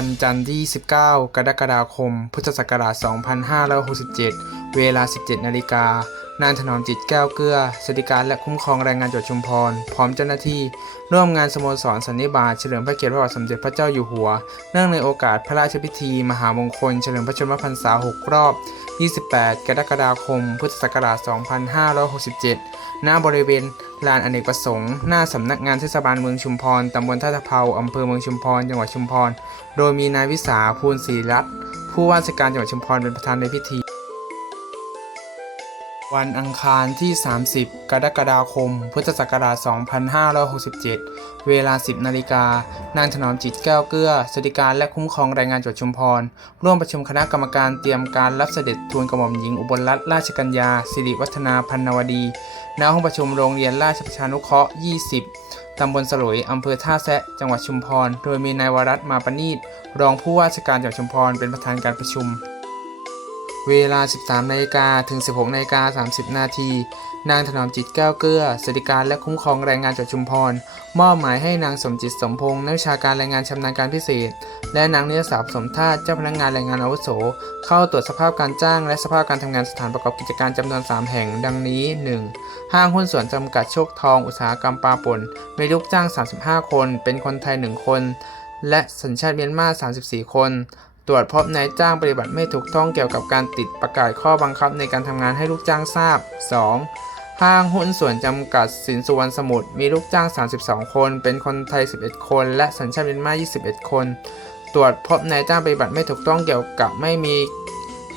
วันจันทร์ที่ 19 กรกฎาคม พุทธศักราช 2567 เวลา 17 นาฬิกา นานถนอมจิตแก้วเกลือสวัสดิการและคุ้มครองแรงงานจังหวัดชุมพร พร้อมเจ้าหน้าที่ ร่วมงานสโมสรสันนิบาตเฉลิมพระเกียรติพระบาทสมเด็จพระเจ้าอยู่หัว เนื่องในโอกาสพระราชพิธี มหามงคล เฉลิมพระชนมพรรษา 6 รอบ 28 กรกฎาคม พุทธศักราช 2567 ณ บริเวณลานอเนกประสงค์ หน้าสำนักงานเทศบาลเมืองชุมพร ตำบลท่าตะเภาอำเภอเมืองชุมพร จังหวัดชุมพร โดยมีนายวิสาภูลศรีรัตน์ผู้ว่าราชการจังหวัดชุมพรเป็นประธานในพิธี วันอังคารที่ 30 กรกฎาคม พุทธศักราช 2567 เวลา 10 นาฬิกา นางถนอมจิตแก้วเกลือสวัสดิการและคุ้มครองแรงงานจังหวัดชุมพร ร่วมประชุมคณะกรรมการเตรียมการรับเสด็จทูลกระหม่อมหญิงอุบลรัตนราชกัญญา สิริวัฒนาพันนวดี ณ ห้องประชุมโรงเรียนราชประชานุเคราะห์ 20 ตำบลสลุย อำเภอท่าแซะ จังหวัดชุมพร โดยมีนายวรัตน์มาปนีตรองผู้ว่าราชการจังหวัดชุมพร เป็นประธานการประชุม เวลา 13นาฬิกาถึง 16นาฬิกา30 นาที นางถนอมจิตแก้วเกลือสวัสดิการและคุ้มครองแรงงานจังหวัดชุมพร มอบหมายให้นางสมจิตสมพงศ์นักวิชาการแรงงานชำนาญการพิเศษ และนางนิยสาวสมทาตเจ้าพนักงานแรงงานอาวุโส เข้าตรวจสภาพการจ้าง และสภาพการทำงานสถานประกอบกิจการจำนวน 3 แห่ง ดังนี้ 1. ห้างหุ้นส่วนจำกัดโชคทอง อุตสาหกรรมปลาป่นมีลูกจ้าง 35 คน เป็นคนไทย 1 คน และสัญชาติเมียนมา 34 คน ตรวจพบนายจ้างปฏิบัติไม่ถูกต้องเกี่ยวกับการติดประกาศข้อบังคับในการทำงานให้ลูกจ้างทราบ 2. ห้างหุ้นส่วนจำกัดสินสุวรรณสมุทรมีลูกจ้าง 32 คน เป็นคนไทย 11 คน และสัญชาติเมียนมา21 คน ตรวจพบนายจ้างปฏิบัติไม่ถูกต้องเกี่ยวกับไม่มี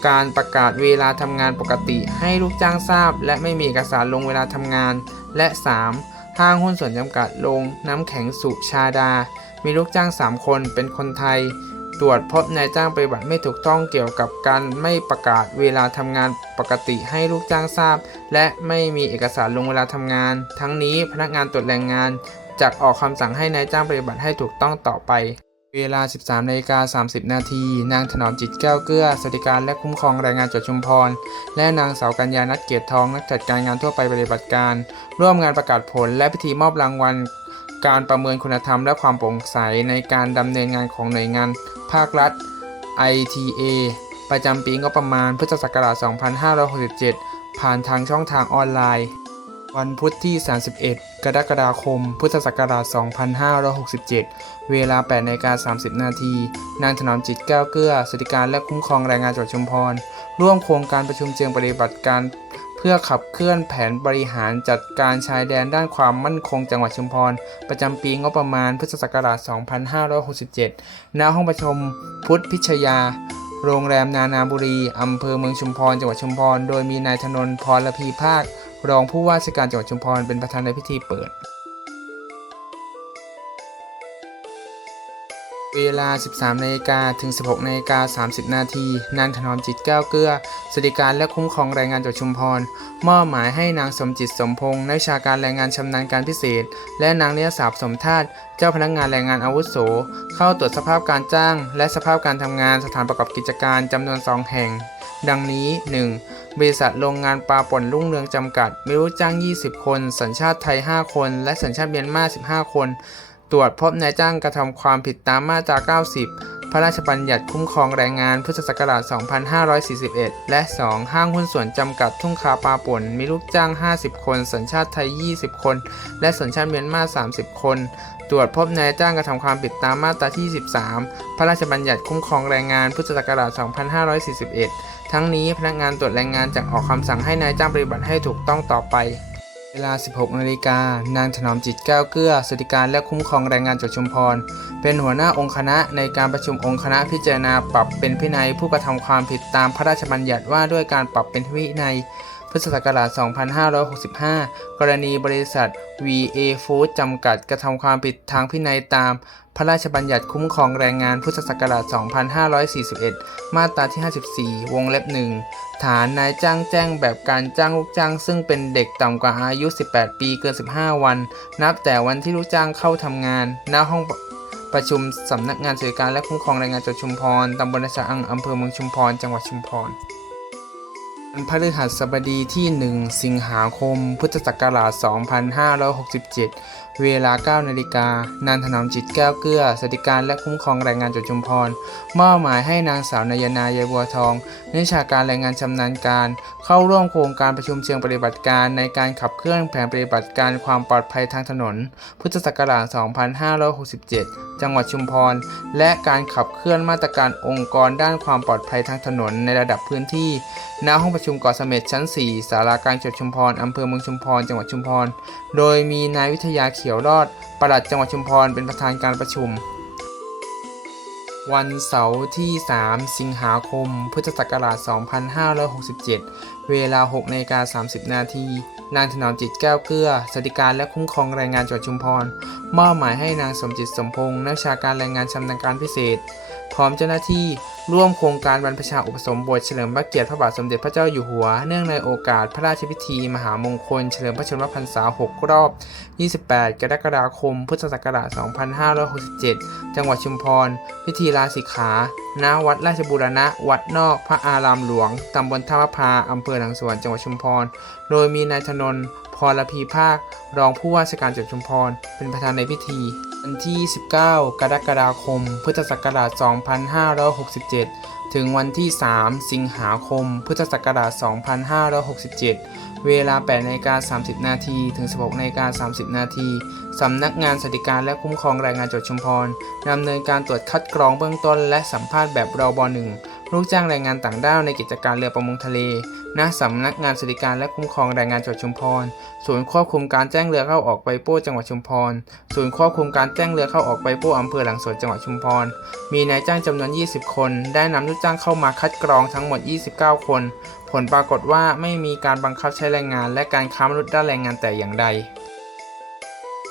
การประกาศเวลาทำงานปกติ ให้ลูกจ้างทราบ และไม่มีเอกสารลงเวลาทำงาน และ 3. ห้างหุ้นส่วนจำกัดโรงน้ำแข็งสุชาดา มีลูกจ้าง 3 คน เป็นคนไทย ตรวจพบนายจ้างปฏิบัติไม่ถูกต้องเกี่ยวกับการไม่ประกาศเวลาทำงานปกติให้ลูกจ้างทราบ และไม่มีเอกสารลงเวลาทำงาน ทั้งนี้พนักงานตรวจแรงงานจะออกคำสั่งให้นายจ้างปฏิบัติให้ถูกต้องต่อไป เวลา 13นาฬิกา30 นาที นางถนอมจิตแก้วเกลือสวัสดิการและคุ้มครองแรงงานจัดชุมพร และนางสาวกัญญานัทเกียรติทองนักจัดการงานทั่วไปปฏิบัติการ ร่วมงานประกาศผลและพิธีมอบรางวัล การประเมินคุณธรรมและความโปร่งใสในการดำเนินงานของหน่วยงานภาครัฐ ITA ประจำปีงบประมาณพุทธศักราช 2567 ผ่านทางช่องทางออนไลน์ วันพุธที่ 31 กรกฎาคม พุทธศักราช 2567 เวลา8นาฬิกา30 นาที นางถนอมจิตแก้วเกลือสวัสดิการและคุ้มครองแรงงานจังหวัดชุมพร ร่วมโครงการประชุมเชิงปฏิบัติการ พื่อขับเคลื่อนแผนบริหารจัดการชายแดนด้านความมั่นคงจังหวัดชุมพร ประจำปีงบประมาณพุทธศักราช 2567 ณ ห้องประชุมพุทธพิชยา โรงแรมนานาบุรี อำเภอเมืองชุมพร จังหวัดชุมพร โดยมีนายธนนท์พรพีภาค รองผู้ว่าราชการจังหวัดชุมพร เป็นประธานในพิธีเปิด เวลา 13นาฬิกาถึง 16นาฬิกา30 นาทีนางถนอมจิตแก้วเกลือสติการและคุ้มครองแรงงานจังหวัดชุมพร มอบหมายให้นางสมจิตสมพงศ์นักชาการแรงงานชำนาญการพิเศษ และนางเนียสาบสมทาตเจ้าพนักงานแรงงานอาวุโส เข้าตรวจสภาพการจ้าง และสภาพการทำงานสถานประกอบกิจการจำนวน 2 แห่ง ดังนี้ 1. บริษัทโรงงานปลาป่นรุ่งเรืองจำกัด มีลูกจ้าง 20 คน สัญชาติไทย 5 คน และสัญชาติเมียนมา 15 คน ตรวจพบนายจ้างกระทำความผิดตามมาตรา 90 พระราชบัญญัติคุ้มครองแรงงาน พุทธศักราช 2541 และ 2. ห้างหุ้นส่วนจำกัดทุ่งคาปลาป่น มีลูกจ้าง 50 คน สัญชาติไทย 20 คน และสัญชาติเมียนมา 30 คน ตรวจพบนายจ้างกระทำความผิดตามมาตราที่ 13 พระราชบัญญัติคุ้มครองแรงงาน พุทธศักราช 2541 ทั้งนี้พนักงานตรวจแรงงานจะออกคำสั่งให้นายจ้างปฏิบัติให้ถูกต้องต่อไป เวลา 16 นาฬิกา นางถนอมจิตแก้วเกลือสวัสดิการและคุ้มครองแรงงานจังหวัดชุมพร เป็นหัวหน้าองค์คณะในการประชุมองค์คณะพิจารณาปรับเป็นพินัยผู้กระทำความผิดตามพระราชบัญญัติว่าด้วยการปรับเป็นวินัย พุทธศักราช 2565 กรณีบริษัท VA Food จำกัดกระทำความผิดทางพินัยตาม พระราชบัญญัติคุ้มครองแรงงานพุทธศักราช 2541 มาตราที่ 54 วงเล็บ 1 ฐานนายจ้างแจ้งแบบการจ้างลูกจ้าง ซึ่งเป็นเด็กต่ำกว่าอายุ 18 ปีเกิน 15 วัน นับแต่วันที่ลูกจ้างเข้าทำงาน ณ ห้องประชุมสำนักงานสวัสดิการและคุ้มครองแรงงานจังหวัดชุมพร ตำบลราชอังอำเภอเมืองชุมพร จังหวัดชุมพร วันพฤหัสบดีที่ 1 สิงหาคม พุทธศักราช 2567 เวลา 9 นาฬิกา นางถนอมจิตแก้วเกลือสวัสดิการและคุ้มครองแรงงานจังหวัดชุมพรมอบหมายให้นางสาวนายนายายบัวทองนักวิชาการแรงงานชำนาญการ เข้าร่วมโครงการประชุมเชิงปฏิบัติการในการขับเคลื่อนแผนปฏิบัติการความปลอดภัยทางถนน พุทธศักราช 2567 จังหวัดชุมพร และการขับเคลื่อนมาตรการองค์กรด้านความปลอดภัยทางถนนในระดับพื้นที่ณห้องประชุมเกาะเสม็ดชั้น4สารากลางจังหวัดชุมพรอำเภอเมืองชุมพร จังหวัดชุมพร โดยมีนายวิทยาเขขียวรอดปลัดจังหวัดชุมพรเป็นประธานการประชุม วันเสาร์ที่ 3 สิงหาคม พุทธศักราช 2567 เวลา6นาฬิกา30 นาที นางถนอมจิตแก้วเกลือสวัสดิการและคุ้มครองแรงงานจังหวัดชุมพร มอบหมายให้นางสมจิตสมพงศ์นักชาการแรงงานชำนาญการพิเศษ พร้อมเจ้าหน้าที่ ร่วมโครงการบรรพชาอุปสมบทเฉลิมพระเกียรติพระบาทสมเด็จพระเจ้าอยู่หัว เนื่องในโอกาสพระราชพิธี มหามงคล เฉลิมพระชนมพรรษา 6 รอบ 28 กรกฎาคม พุทธศักราช 2567 จังหวัดชุมพร พิธีลาสิกขา ณ วัดราชบูรณะ วัดนอก พระอารามหลวง ตำบลท่ามะพาอำเภอหลังสวน จังหวัดชุมพร โดยมีนายธนนท์พรพีภาค รองผู้ว่าราชการจังหวัดชุมพร เป็นประธานในพิธี วันที่ 19 กรกฎาคม พุทธศักราช 2567 ถึงวันที่ 3 สิงหาคม พุทธศักราช 2567 เวลา8นาฬิกา30 นาทีถึง 16นาฬิกา30 นาทีสำนักงานสวัสดิการและคุ้มครองแรงงานจังหวัดชุมพรดำเนินการตรวจคัดกรองเบื้องต้นและสัมภาษณ์แบบรอบหนึ่ง ลูกจ้างแรงงานต่างด้าวในกิจการเรือประมงทะเล ณ สำนักงานสวัสดิการและคุ้มครองแรงงานจังหวัดชุมพร ศูนย์ควบคุมการแจ้งเรือเข้าออกไปโป้จังหวัดชุมพร ศูนย์ควบคุมการแจ้งเรือเข้าออกไปโป้อำเภอหลังสวนจังหวัดชุมพร มีนายจ้างจำนวน 20 คน ได้นำลูกจ้างเข้ามาคัดกรองทั้งหมด 29 คน ผลปรากฏว่าไม่มีการบังคับใช้แรงงาน และการค้ามนุษย์ด้านแรงงานแต่อย่างใด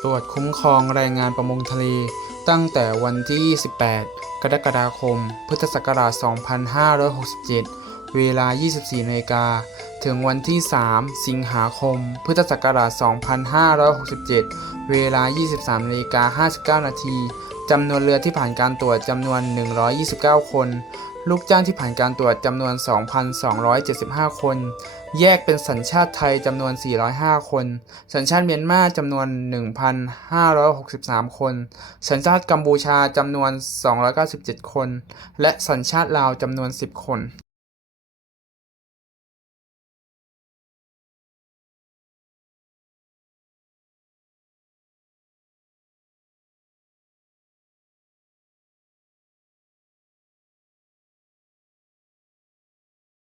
ตรวจคุ้มครองแรงงานประมงทะเล ตั้งแต่วันที่ 28 กรกฎาคม พุทธศักราช 2567 เวลา 24นาฬิกา ถึงวันที่ 3 สิงหาคม พุทธศักราช 2567 เวลา 23นาฬิกา59นาทีจำนวนเรือที่ผ่านการตรวจจำนวน 129 คน ลูกจ้างที่ผ่านการตรวจจำนวน 2,275 คน แยกเป็นสัญชาติไทยจำนวน 405 คน สัญชาติเมียนมาจำนวน 1,563 คน สัญชาติกัมพูชาจำนวน 297 คน และสัญชาติลาวจำนวน 10 คน